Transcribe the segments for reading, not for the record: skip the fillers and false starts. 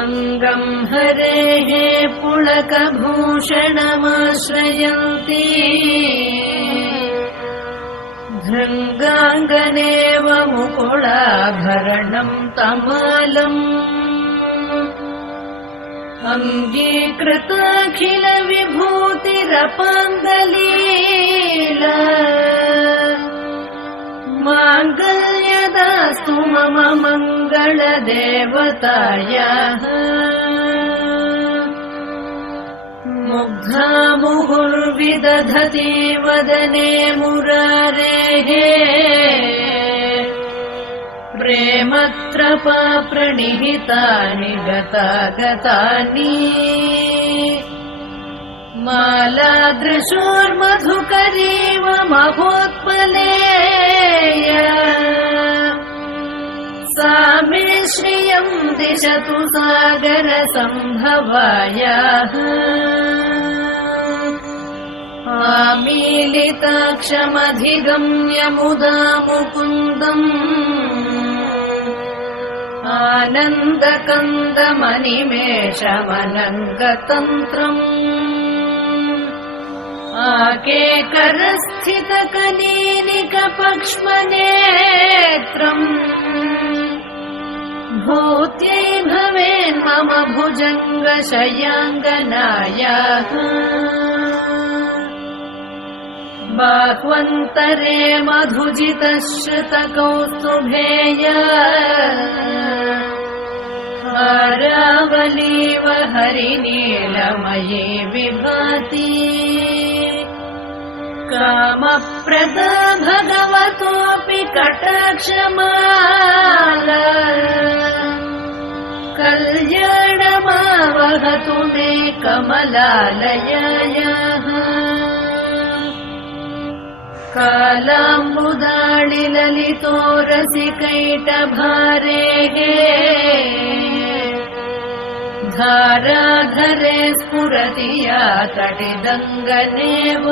अङ्गम् हरेः पुलकभूषणमाश्रयन्ती धृङ्गाङ्गनेव मुकुलाभरणम् तमालम् अङ्गीकृताखिलविभूतिरपाङ्गलीला माङ्गल्यदास्तु मम मङ्गलदेवतायाः मुग्धा मुहुर्विदधति वदने मुरारेः प्रेमत्रपा प्रणिहितानि गतागतानि मालादृशोर्मधुकरीव महोत्पलेय सा मे श्रियम् दिशतु सागरसम्भवायाः आमीलिताक्षमधिगम्य मुदा मुकुन्दम् आनन्दकन्दमनिमेषमनङ्गतन्त्रम् आकेकरस्थितकनीनिकपक्ष्मनेत्रम् भूत्यै भवेन्मम भुजङ्गशयाङ्गनायाः बाह्वन्तरे मधुजितश्रुतकौस्तुभेय हारावलीव हरिनीलमयी विभाति कामप्रदा भगवतोऽपि कटाक्षमाला कल्याणमावहतु मे कमलालयायाः कालाम्बुदाणिललितो रसिकैटभारेः धाराधरे स्फुरति या तटिदङ्गनेव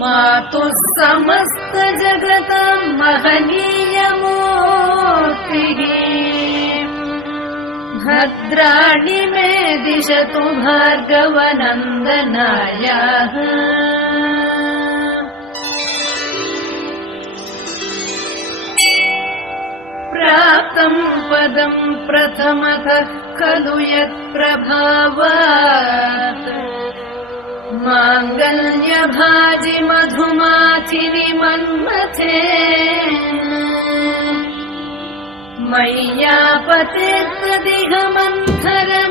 मातुः समस्तजगतां महनीयमूर्तिः भद्राणि मे दिशतु भार्गवनन्दनायाः प्राप्तम् पदम् प्रथमतः खलु यत्प्रभावात् माङ्गल्यभाजि मधुमाचिनि मन्मथे मय्यापते तदिह मन्थरा